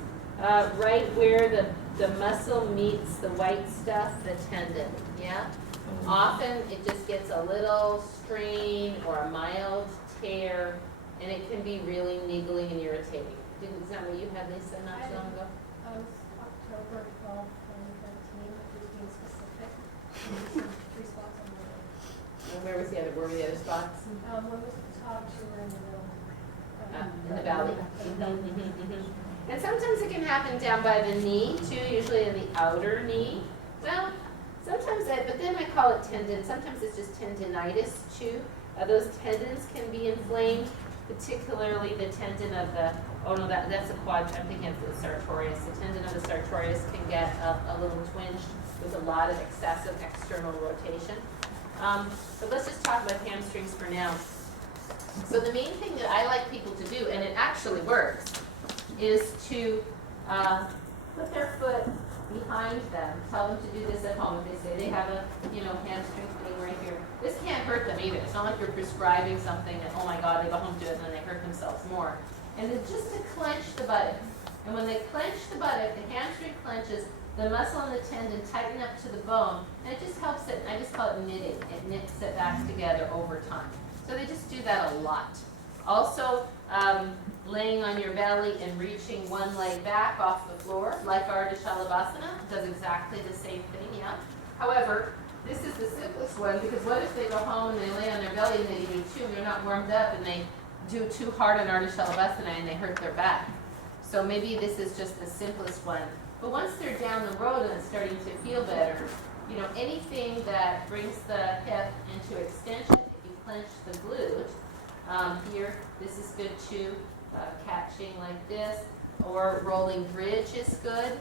right where the muscle meets the white stuff, the tendon, yeah? Often it just gets a little strain or a mild tear, and it can be really niggling and irritating. Is that what you had, Lisa, not so long ago? October 12th, 2013, just being specific. Three spots on the leg. And where were the other spots? One was at the top, two were in the middle. In the valley. And sometimes it can happen down by the knee too, usually in the outer knee. Well, sometimes but then I call it tendon. Sometimes it's just tendinitis too. Those tendons can be inflamed, particularly the tendon of the, oh no, that's a quad, I'm thinking of the sartorius. The tendon of the sartorius can get a little twinged with a lot of excessive external rotation. But let's just talk about hamstrings for now. So the main thing that I like people to do, and it actually works, is to put their foot behind them. Tell them to do this at home. If they say they have a, hamstring thing right here. This can't hurt them either. It's not like you're prescribing something and, oh my God, they go home to it and then they hurt themselves more. And it's just to clench the buttock. And when they clench the buttock, the hamstring clenches, the muscle and the tendon tighten up to the bone, and it just helps it, I just call it knitting. It knits it back together over time. So they just do that a lot. Also, laying on your belly and reaching one leg back off the floor, like Ardha Shalabhasana, does exactly the same thing, yeah? However, this is the simplest one, because what if they go home and they lay on their belly and they do two, they're not warmed up, and they do too hard on Ardha Shalabhasana and they hurt their back. So maybe this is just the simplest one. But once they're down the road and it's starting to feel better, anything that brings the hip into extension, if you clench the glute, here, this is good too, catching like this, or rolling bridge is good.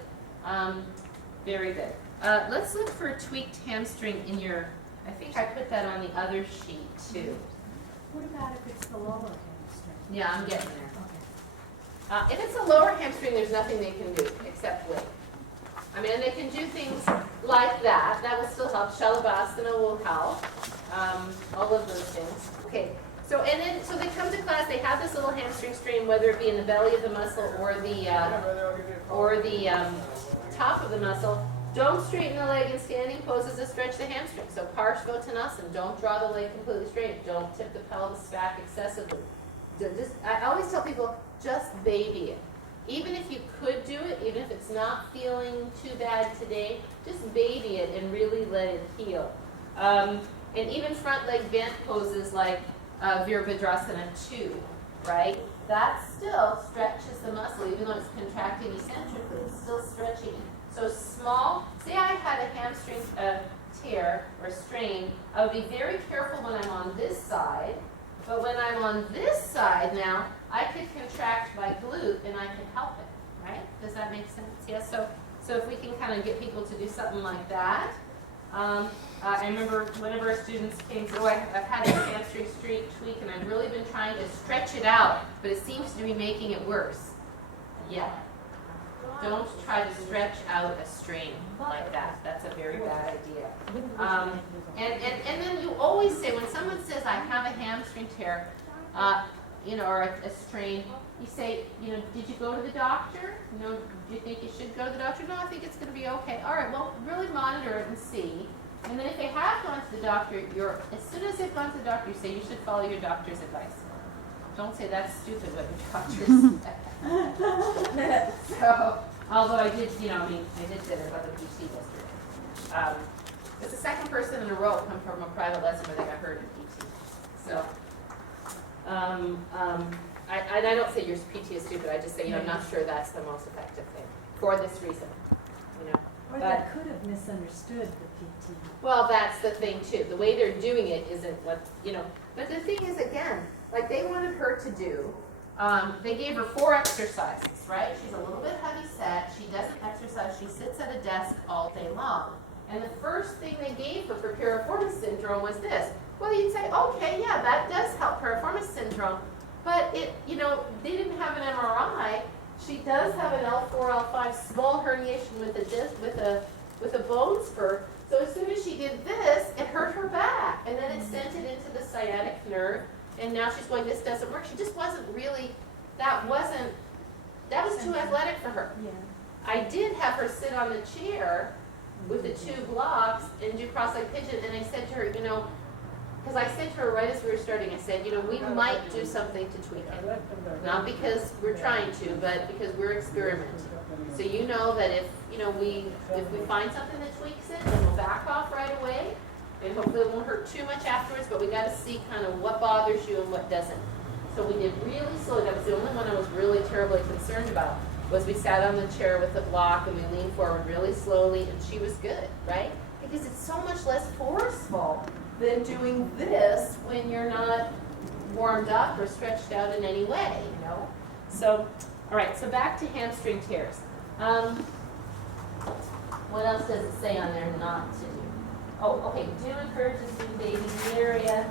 Very good. Let's look for a tweaked hamstring in your, I think I put that on the other sheet too. What about if it's the lower hamstring? Yeah, I'm getting there. Okay. If it's a lower hamstring, there's nothing they can do except wait. And they can do things like that. That will still help. Shalabhasana will help. All of those things. Okay. So they come to class. They have this little hamstring strain, whether it be in the belly of the muscle or the top of the muscle. Don't straighten the leg in standing poses to stretch the hamstring. So Parshvottanasana. Don't draw the leg completely straight. Don't tip the pelvis back excessively. I always tell people, just baby it. Even if you could do it, even if it's not feeling too bad today, just baby it and really let it heal. And even front leg bent poses like Virabhadrasana 2, right? That still stretches the muscle, even though it's contracting eccentrically, it's still stretching it. So small, say I had a hamstring tear or strain, I would be very careful when I'm on this side, but when I'm on this side now, I could contract my glute and I could help it, right? Does that make sense? Yeah, so if we can kind of get people to do something like that. I remember one of our students came and said, I've had a hamstring tweak and I've really been trying to stretch it out, but it seems to be making it worse. Yeah. Don't try to stretch out a strain like that. That's a very bad idea. And then you always say, when someone says, I have a hamstring tear, or a strain, you say, did you go to the doctor? Do you think you should go to the doctor? No, I think it's going to be okay. All right, well, really monitor it and see. And then if they have gone to the doctor, as soon as they've gone to the doctor, you say you should follow your doctor's advice. Don't say that's stupid what your doctor said. So, although I did, I did say that about the PT yesterday. It's the second person in a row come from a private lesson where they got hurt in PT. So, I don't say your PT is stupid. I just say, I'm not sure that's the most effective thing for this reason. Or they could have misunderstood the PT. Well, that's the thing too. The way they're doing it isn't what, But the thing is, again, like they wanted her to do, they gave her 4 exercises, right? She's a little bit heavy set. She doesn't exercise. She sits at a desk all day long. And the first thing they gave her for piriformis syndrome was this. Well, you'd say, okay, yeah, that does help piriformis syndrome. But they didn't have an MRI. she does have an L4, L5 small herniation with a disc, with a bone spur. So as soon as she did this, it hurt her back, and then it sent it into the sciatic nerve, and now she's going, this doesn't work. She just wasn't really, that was too athletic for her. Yeah. I did have her sit on the chair with the 2 blocks and do cross-legged pigeon, and I said to her, you know, because I said to her right as we were starting, I said, you know, we might do something to tweak it. Not because we're trying to, but because we're experimenting. So you know that if we find something that tweaks it, then we'll back off right away. And hopefully it won't hurt too much afterwards, but we got to see kind of what bothers you and what doesn't. So we did really slowly. That was the only one I was really terribly concerned about, was we sat on the chair with the block and we leaned forward really slowly, and she was good, right? Because it's so much less forceful than doing this when you're not warmed up or stretched out in any way, you know? So, all right, so back to hamstring tears. What else does it say on there not to do? Oh, okay, do encourage us to do baby knee area,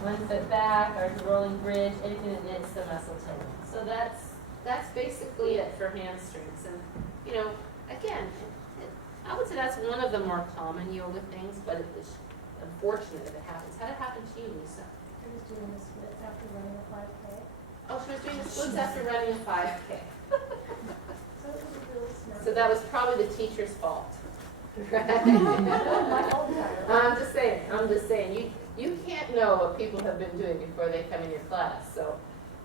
1 foot back, or rolling bridge, anything that knits the muscle tendon. So that's basically it for hamstrings. And, you know, again, I would say that's one of the more common yoga things, but it's unfortunate if it happens. How did it happen to you, Lisa? I was doing the splits after running a 5K. Oh, she was doing the splits after running a 5K. So it was really smart. So that was probably the teacher's fault. Right? My whole entire life. I'm just saying, you can't know what people have been doing before they come in your class. So,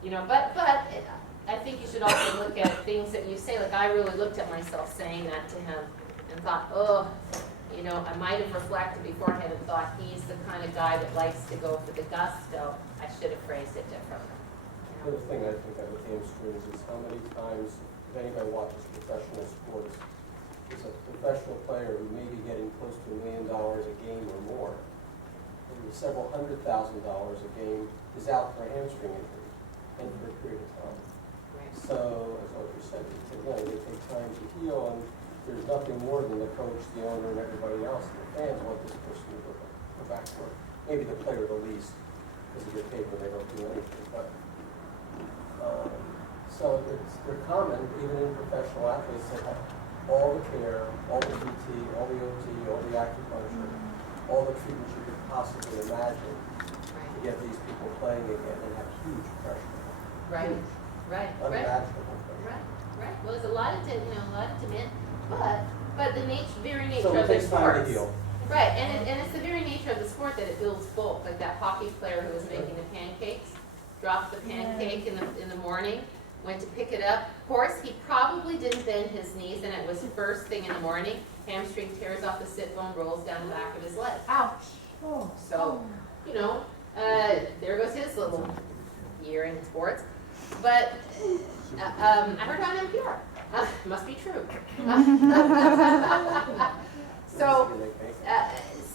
you know, but I think you should also look at things that you say. Like, I really looked at myself saying that to him and thought, oh, you know, I might have reflected beforehand and thought he's the kind of guy that likes to go for the gusto. I should have phrased it differently. The other thing I think of with hamstrings is how many times, if anybody watches professional sports, it's a professional player who may be getting close to $1 million a game or more, and several $100,000 a game is out for a hamstring injury and for a period of time. Right. So, as Audrey said, again, they take time to heal, and there's nothing more than the coach, the owner, and everybody else, and the fans want this person to go back to work. Maybe the player the least, because they get paid when they don't do anything. But so they're common, even in professional athletes, that have all the care, all the PT, all the OT, all the acupuncture, all the treatments you could possibly imagine to get these people playing again and have huge pressure. Right. Huge, Right. unimaginable pressure. Right. Well, there's a lot of demand, but the very nature So of it the takes time to sports. heal. Right, and it's the very nature of the sport that it builds bulk. Like that hockey player who was making the pancakes, dropped the pancake in the morning, went to pick it up. Of course, he probably didn't bend his knees, and it was first thing in the morning. Hamstring tears off the sit bone, rolls down the back of his leg. Ouch. So, you know, there goes his little year in sports. But I heard on NPR. Must be true.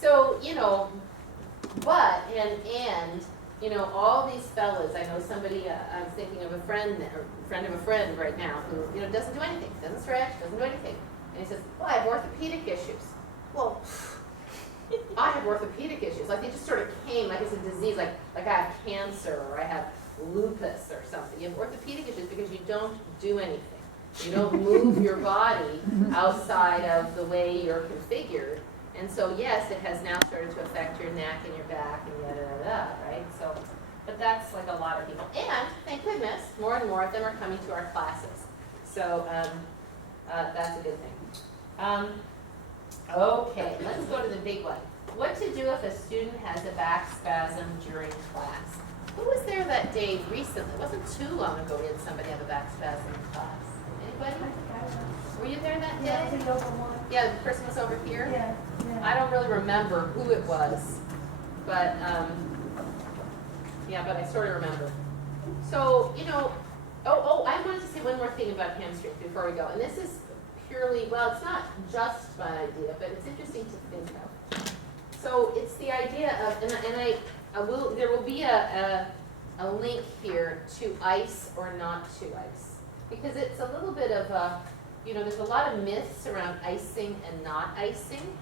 So you know, but and you know, all these fellas. I know somebody. I'm thinking of a friend of a friend right now who doesn't do anything, doesn't stretch, doesn't do anything, and he says, "Well, I have orthopedic issues." Well, I have orthopedic issues. Like they just sort of came, like it's a disease, like I have cancer or I have lupus or something. You have orthopedic issues because you don't do anything. You don't move your body outside of the way you're configured. And so, yes, it has now started to affect your neck and your back and yada, right? So, but that's like a lot of people. And, thank goodness, more and more of them are coming to our classes. So, that's a good thing. Okay, let's go to the big one. What to do if a student has a back spasm during class? Who was there that day recently? It wasn't too long ago we had somebody have a back spasm in class. Anybody? Were you there that Yeah, day? the yoga one. Yeah, the person was over here. Yeah, yeah. I don't really remember who it was, but yeah, but I sort of remember. So, I wanted to say one more thing about hamstrings before we go. And this is purely, well, it's not just my idea, but it's interesting to think of. So it's the idea of, there will be a link here to ice or not to ice. Because it's a little bit of a, there's a lot of myths around icing and not icing.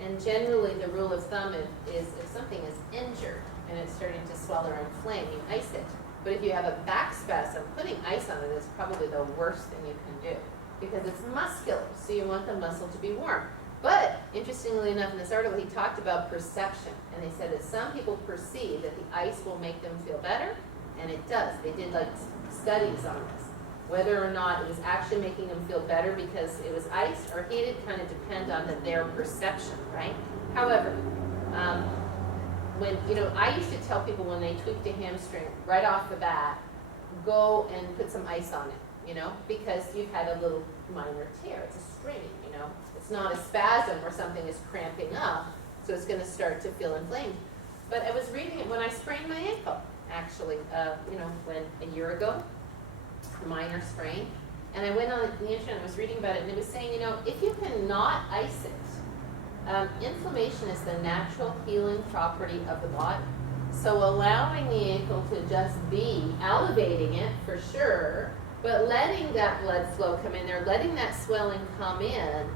And generally the rule of thumb is if something is injured and it's starting to swell or inflame, you ice it. But if you have a back spasm, putting ice on it is probably the worst thing you can do because it's muscular, so you want the muscle to be warm. But interestingly enough, in this article, he talked about perception, and they said that some people perceive that the ice will make them feel better, and it does. They did like studies on this. Whether or not it was actually making them feel better because it was ice or heated kind of depend on their perception, right? However, when, I used to tell people when they tweaked a hamstring right off the bat, go and put some ice on it, because you've had a little minor tear. It's a strain, It's not a spasm where something is cramping up, so it's going to start to feel inflamed. But I was reading it when I sprained my ankle, actually, when a year ago, minor sprain, and I went on the internet and was reading about it, and it was saying, if you cannot ice it, inflammation is the natural healing property of the body. So allowing the ankle to just be, elevating it for sure, but letting that blood flow come in there, letting that swelling come in,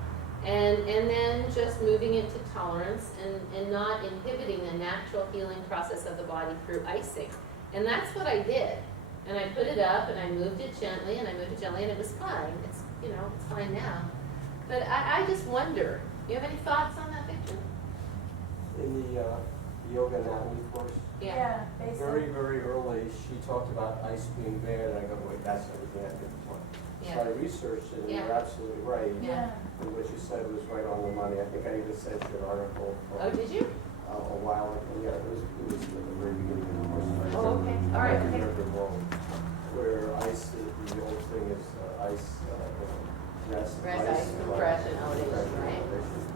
and then just moving it to tolerance and not inhibiting the natural healing process of the body through icing. And that's what I did. And I put it up and I moved it gently and it was fine. It's, it's fine now. But I just wonder, you have any thoughts on that, Victor? In the yoga anatomy course, Yeah, basically. very, very early, she talked about ice being bad, and I go, wait, that's everything I did want. So Yeah. I researched it, and Yeah. you're absolutely right. Yeah. And what you said was right on the money. I think I even sent you an article Oh, from did you? a while ago. Yeah, it was at the very beginning of the course. Oh, okay. All right, okay. Where ice, the old thing is ice, rest, Rest, ice, ice, compression, elevation, compression, right? elevation.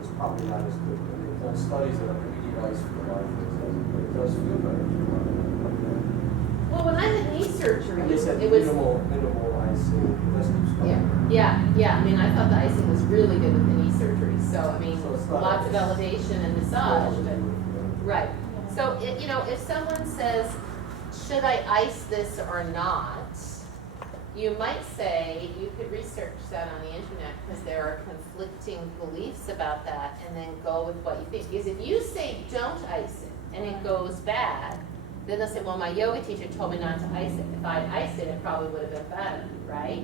It's probably not as good. And they've done studies that if you eat ice for a lot of things, it does feel better. Well, when I had knee surgery, And they said it was, minimal icing, it just keeps going. yeah. I mean, I thought the icing was really good with the knee surgery. So, I mean, So it's not lots of like- elevation and massage, but, right. So, if someone says, should I ice this or not? You might say, you could research that on the internet because there are conflicting beliefs about that and then go with what you think. Because if you say don't ice it and it goes bad, then they'll say, well, my yoga teacher told me not to ice it. If I'd iced it, it probably would have been better, right?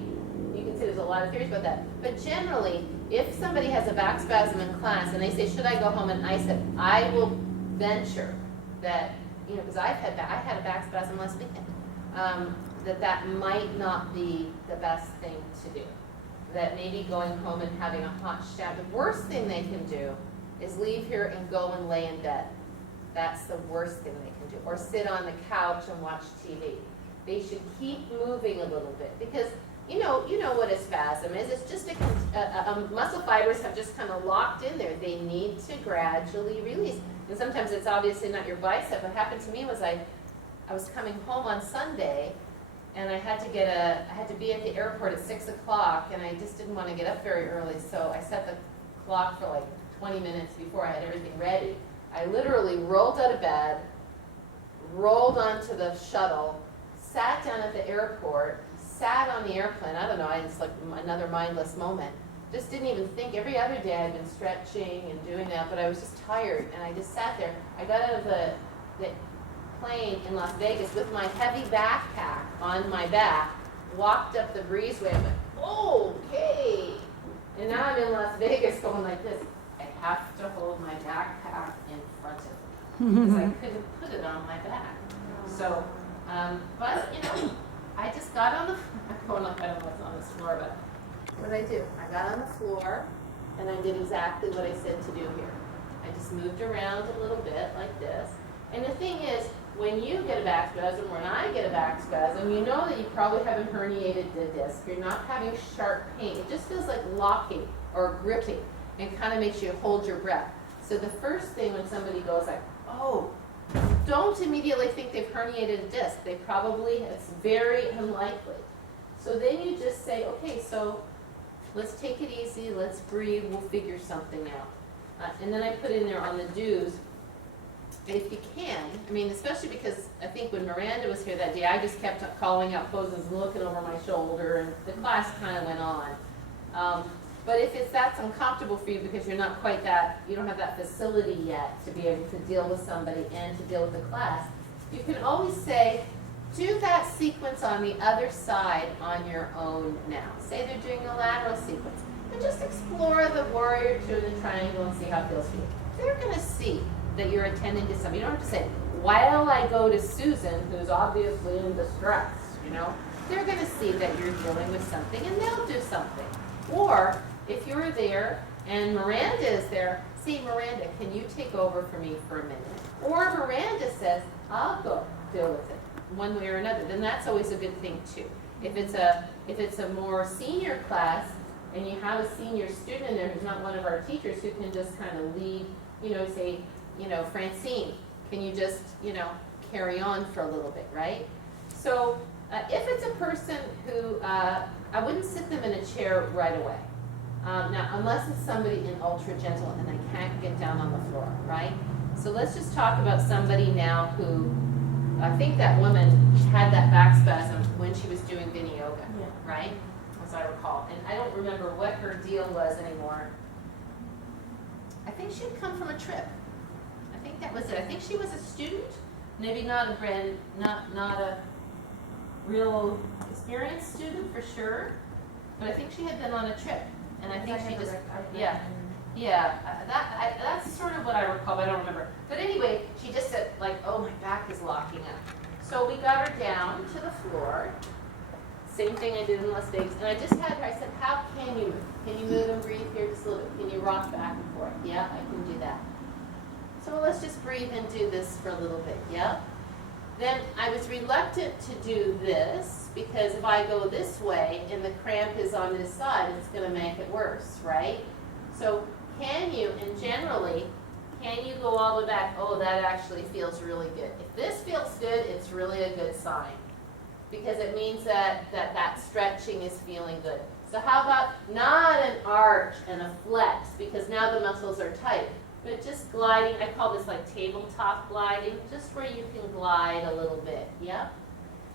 You can see there's a lot of theories about that. But generally, if somebody has a back spasm in class and they say, should I go home and ice it? I will venture that, because I had a back spasm last weekend, that might not be the best thing to do. That maybe going home and having a hot shower, the worst thing they can do is leave here and go and lay in bed. That's the worst thing they can do. Or sit on the couch and watch TV. They should keep moving a little bit because you know what a spasm is. It's just muscle fibers have just kind of locked in there. They need to gradually release. And sometimes it's obviously not your bicep. What happened to me was I was coming home on Sunday and I had to be at the airport at 6 o'clock and I just didn't want to get up very early. So I set the clock for like 20 minutes before I had everything ready. I literally rolled out of bed, rolled onto the shuttle, sat down at the airport, sat on the airplane. I don't know, it's like another mindless moment. Just didn't even think. Every other day I'd been stretching and doing that, but I was just tired and I just sat there. I got out of the plane in Las Vegas with my heavy backpack on my back, walked up the breezeway and went, okay. And now I'm in Las Vegas going like this. I have to hold my backpack in front of me because I couldn't put it on my back. So, but I just got on the, I'm going like I don't know what's on this floor, but what did I do? I got on the floor and I did exactly what I said to do here. I just moved around a little bit like this. And the thing is, when you get a back spasm, when I get a back spasm, you know that you probably haven't herniated the disc. You're not having sharp pain. It just feels like locking or gripping and kind of makes you hold your breath. So the first thing when somebody goes like, oh, don't immediately think they've herniated a disc. They probably, it's very unlikely. So then you just say, okay, so let's take it easy, let's breathe, we'll figure something out. And then I put in there on the do's, if you can, I mean, especially because I think when Miranda was here that day, I just kept calling out poses and looking over my shoulder, and the class kind of went on. But if that's uncomfortable for you because you're not quite that, you don't have that facility yet to be able to deal with somebody and to deal with the class, you can always say, do that sequence on the other side on your own now. Say they're doing a lateral sequence. And just explore the warrior two and the triangle and see how it feels for you. They're gonna see that you're attending to something. You don't have to say, while I go to Susan, who's obviously in distress, you know. They're gonna see that you're dealing with something and they'll do something. Or, if you're there and Miranda is there, see, Miranda, can you take over for me for a minute? Or Miranda says, I'll go deal with it, one way or another. Then that's always a good thing too. If it's a more senior class and you have a senior student in there who's not one of our teachers who can just kind of lead, you know, say, you know, Francine, can you just, you know, carry on for a little bit, right? So if it's a person who, I wouldn't sit them in a chair right away. Now, unless it's somebody in ultra gentle and they can't get down on the floor, right? So let's just talk about somebody now who, I think that woman had that back spasm when she was doing Vinny Yoga, Yeah. right? As I recall. And I don't remember what her deal was anymore. I think she'd come from a trip. I think that was it. I think she was a student, maybe not a real experienced student for sure, but I think she had been on a trip. And I think she just, that's sort of what I recall, but I don't remember. But anyway, she just said, like, oh, my back is locking up. So we got her down to the floor. Same thing I did in Las Vegas. And I just had her, I said, how can you move? Can you move and breathe here just a little bit? Can you rock back and forth? Yeah, I can do that. So let's just breathe and do this for a little bit, yeah? Then I was reluctant to do this because if I go this way and the cramp is on this side, it's going to make it worse, right? So can you, and generally, can you go all the way back? Oh, that actually feels really good. If this feels good, it's really a good sign because it means that stretching is feeling good. So how about not an arch and a flex because now the muscles are tight. But just gliding, I call this like tabletop gliding, just where you can glide a little bit, yeah?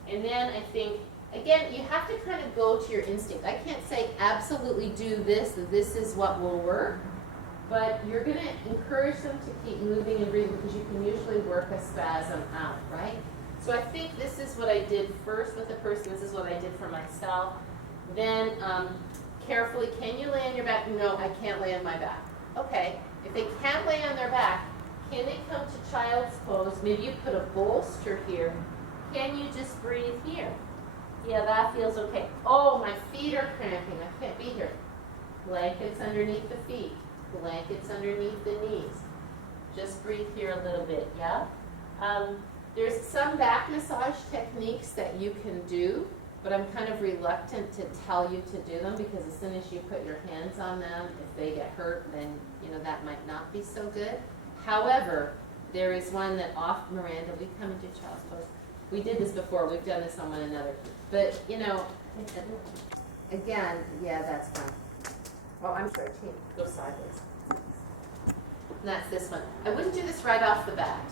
And then I think, again, you have to kind of go to your instinct. I can't say absolutely do this is what will work, but you're gonna encourage them to keep moving and breathing because you can usually work a spasm out, right? So I think this is what I did first with the person, this is what I did for myself. Then carefully, can you lay on your back? No, I can't lay on my back. Okay. If they can't lay on their back, can they come to child's pose? Maybe you put a bolster here. Can you just breathe here? Yeah, that feels okay. Oh, my feet are cramping. I can't be here. Blankets underneath the feet. Blankets underneath the knees. Just breathe here a little bit, yeah? There's some back massage techniques that you can do, but I'm kind of reluctant to tell you to do them because as soon as you put your hands on them, if they get hurt, then you know that might not be so good. However, there is one that Miranda, we come and do child's pose. We did this before, we've done this on one another. But you know, again, yeah, that's fine. Oh, I'm sorry, go sideways. And that's this one. I wouldn't do this right off the bat.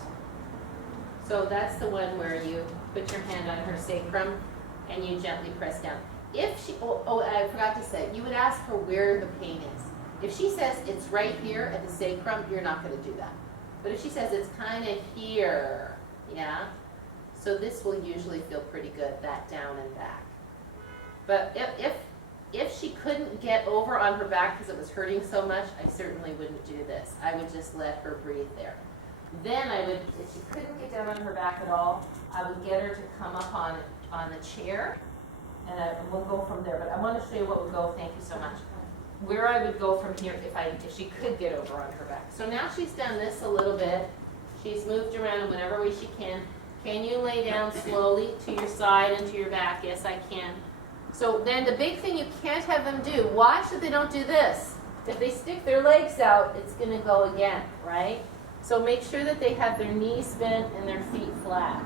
So that's the one where you put your hand on her sacrum and you gently press down. If she, I forgot to say, you would ask her where the pain is. If she says it's right here at the sacrum, you're not going to do that. But if she says it's kind of here, yeah, so this will usually feel pretty good, that down and back. But if she couldn't get over on her back because it was hurting so much, I certainly wouldn't do this. I would just let her breathe there. Then I would, if she couldn't get down on her back at all, I would get her to come up on the chair, and we'll go from there. But I want to show you what would go. Thank you so much. Where I would go from here if she could get over on her back. So now she's done this a little bit. She's moved around in whatever way she can. Can you lay down slowly to your side and to your back? Yes, I can. So then the big thing you can't have them do, watch that they don't do this. If they stick their legs out, it's going to go again, right? So make sure that they have their knees bent and their feet flat.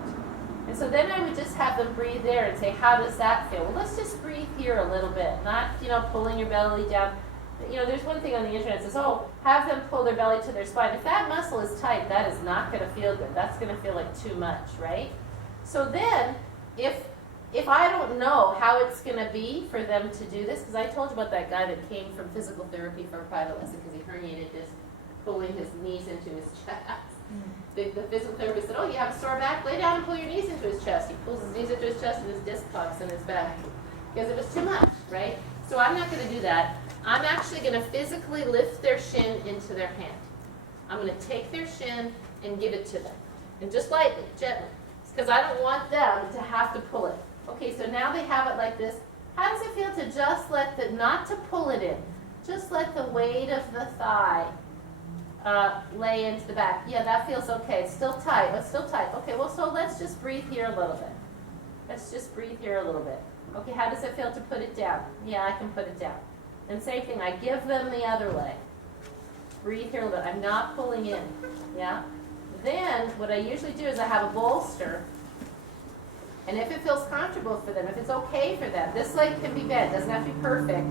And so then I would just have them breathe there and say, how does that feel? Well, let's just breathe here a little bit, not, pulling your belly down. There's one thing on the internet that says, oh, have them pull their belly to their spine. If that muscle is tight, that is not going to feel good. That's going to feel like too much, right? So then, if I don't know how it's going to be for them to do this, because I told you about that guy that came from physical therapy for a private lesson because he herniated disc, pulling his knees into his chest. The physical therapist said, oh, you have a sore back? Lay down and pull your knees into his chest. He pulls his knees into his chest and his disc pops in his back. Because it was too much, right? So I'm not gonna do that. I'm actually gonna physically lift their shin into their hand. I'm gonna take their shin and give it to them. And just lightly, gently. Because I don't want them to have to pull it. Okay, so now they have it like this. How does it feel to just let the, not to pull it in, just let the weight of the thigh lay into the back? Yeah, that feels okay. It's still tight. It's still tight. Okay, well, so let's just breathe here a little bit. Let's just breathe here a little bit. Okay, how does it feel to put it down? Yeah, I can put it down. And same thing, I give them the other leg. Breathe here a little bit. I'm not pulling in. Yeah? Then, what I usually do is I have a bolster. And if it feels comfortable for them, if it's okay for them, this leg can be bent, doesn't have to be perfect.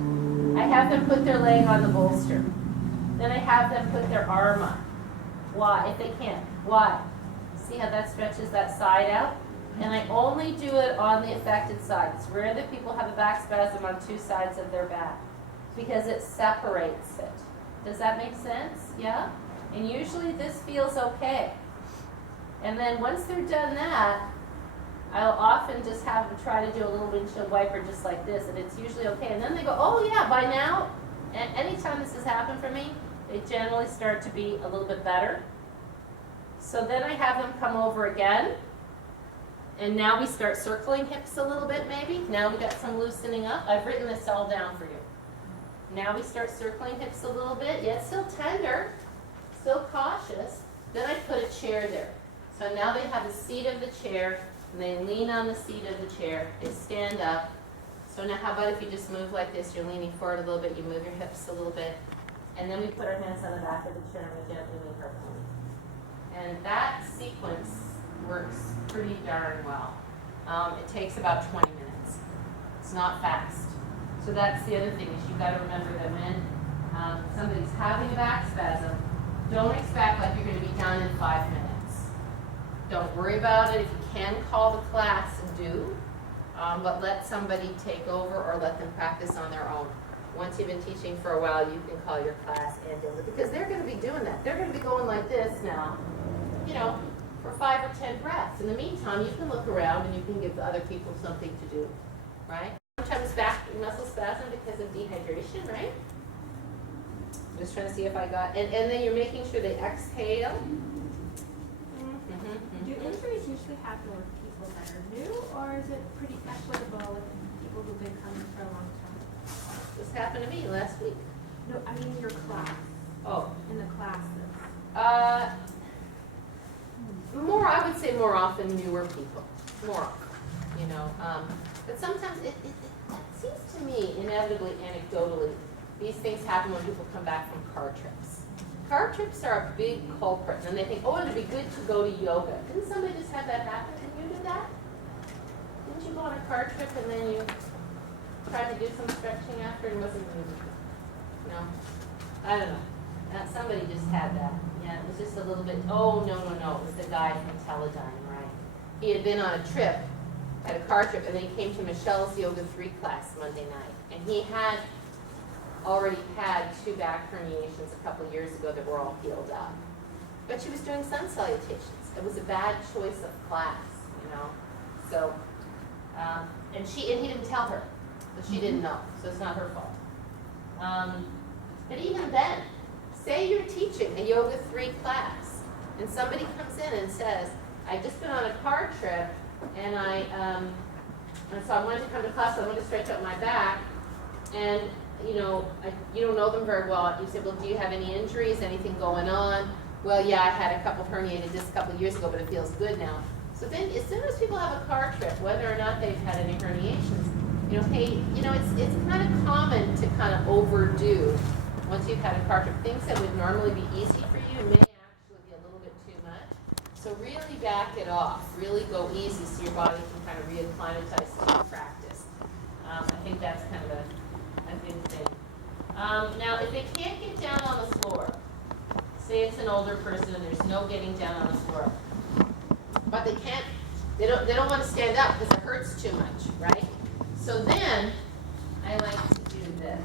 I have them put their leg on the bolster. Then I have them put their arm on. Why? If they can. Why? See how that stretches that side out? And I only do it on the affected side. It's rare that people have a back spasm on two sides of their back because it separates it. Does that make sense? Yeah? And usually this feels okay. And then once they're done that, I'll often just have them try to do a little windshield wiper just like this, and it's usually okay. And then they go, oh yeah, by now, anytime this has happened for me, they generally start to be a little bit better. So then I have them come over again, and now we start circling hips a little bit maybe. Now we got some loosening up. I've written this all down for you. Now we start circling hips a little bit, yet still tender, still cautious. Then I put a chair there. So now they have the seat of the chair, and they lean on the seat of the chair, they stand up. So now how about if you just move like this, you're leaning forward a little bit, you move your hips a little bit, and then we put our hands on the back of the chair and we gently lean her forward. And that sequence works pretty darn well. It takes about 20 minutes. It's not fast. So that's the other thing, is you've got to remember that when somebody's having a back spasm, don't expect like you're going to be done in 5 minutes. Don't worry about it. If you can call the class, do, but let somebody take over or let them practice on their own. Once you've been teaching for a while, you can call your class and do it, because they're going to be doing that. They're going to be going like this now, you know, for 5 or 10 breaths. In the meantime, you can look around and you can give the other people something to do, right? Sometimes back muscle spasm because of dehydration, right? I'm just trying to see if I got, and then you're making sure they exhale. Do injuries usually happen with people that are new, or is it pretty equitable with people who've been coming for a long time? This happened to me last week. No, I mean your class, Oh. in the classes. More, I would say more often newer people. More often, you know. But sometimes it seems to me, inevitably, anecdotally, these things happen when people come back from car trips. Car trips are a big culprit, and they think, oh, it'd be good to go to yoga. Didn't somebody just have that happen? Did you do that? Didn't you go on a car trip and then you tried to do some stretching after and wasn't moving? No? I don't know. Somebody just had that. Yeah, it was just a little bit, oh, no. It was the guy from Teledyne, right? He had been on a trip, had a car trip, and then he came to Michelle's Yoga 3 class Monday night. And he had already had 2 back herniations a couple of years ago that were all healed up. But she was doing sun salutations. It was a bad choice of class, you know. So, and he didn't tell her, so she didn't know. So it's not her fault. But even then, say you're teaching a Yoga 3 class, and somebody comes in and says, I've just been on a car trip, and so I wanted to come to class, so I wanted to stretch out my back, and you know, you don't know them very well. You say, well, do you have any injuries, anything going on? Well, yeah, I had a couple herniated discs a couple of years ago, but it feels good now. So then, as soon as people have a car trip, whether or not they've had any herniations, you know, hey, you know, it's kind of common to kind of overdo once you've had a car trip. Things that would normally be easy for you may actually be a little bit too much. So really back it off. Really go easy so your body can kind of reacclimatize to your practice. I think that's kind of a good thing. Now, if they can't get down on the floor, say it's an older person and there's no getting down on the floor, but they don't want to stand up because it hurts too much, right? So then, I like to do this.